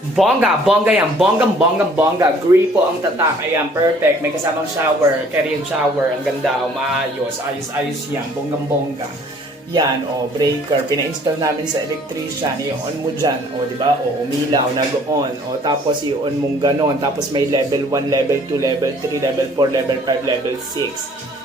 Bongga, bongga yan. Bongga. Gripo ang tatak. Ayan, perfect. May kasamang shower, carrier shower. Ang ganda, maayos. Ayos yan. Bonggang-bongga. Yan, breaker. Pina-install namin sa electrician. I-on mo dyan, di ba? Umilaw, nag-on. Tapos i-on mong ganon. Tapos may level 1, level 2, level 3, level 4, level 5, level 6.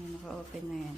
Naka-open na yan.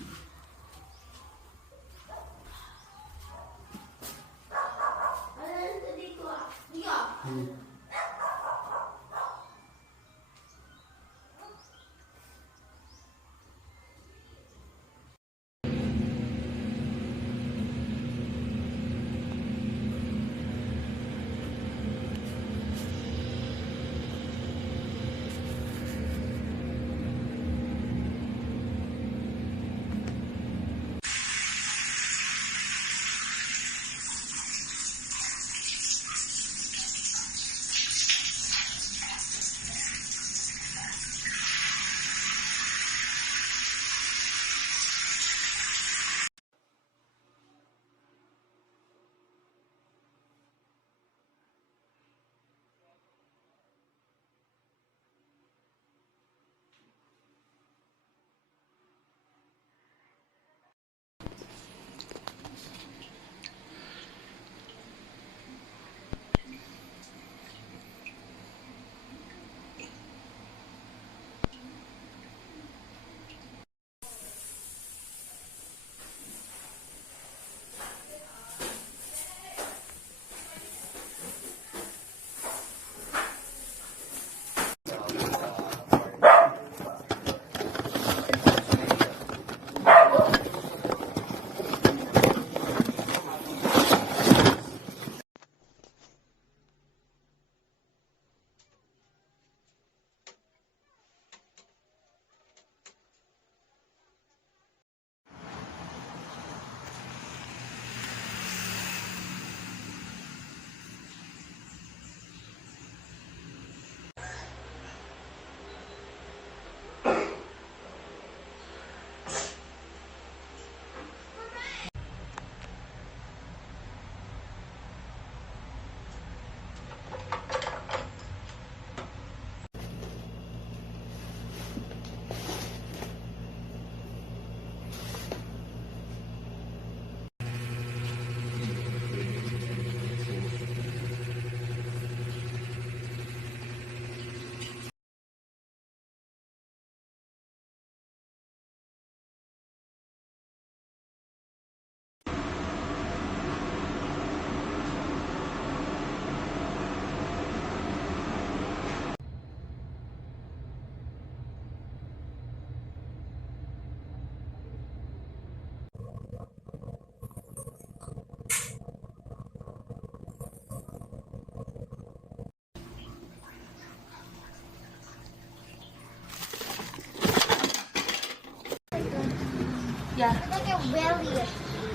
Yeah. Like a belly.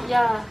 Yeah.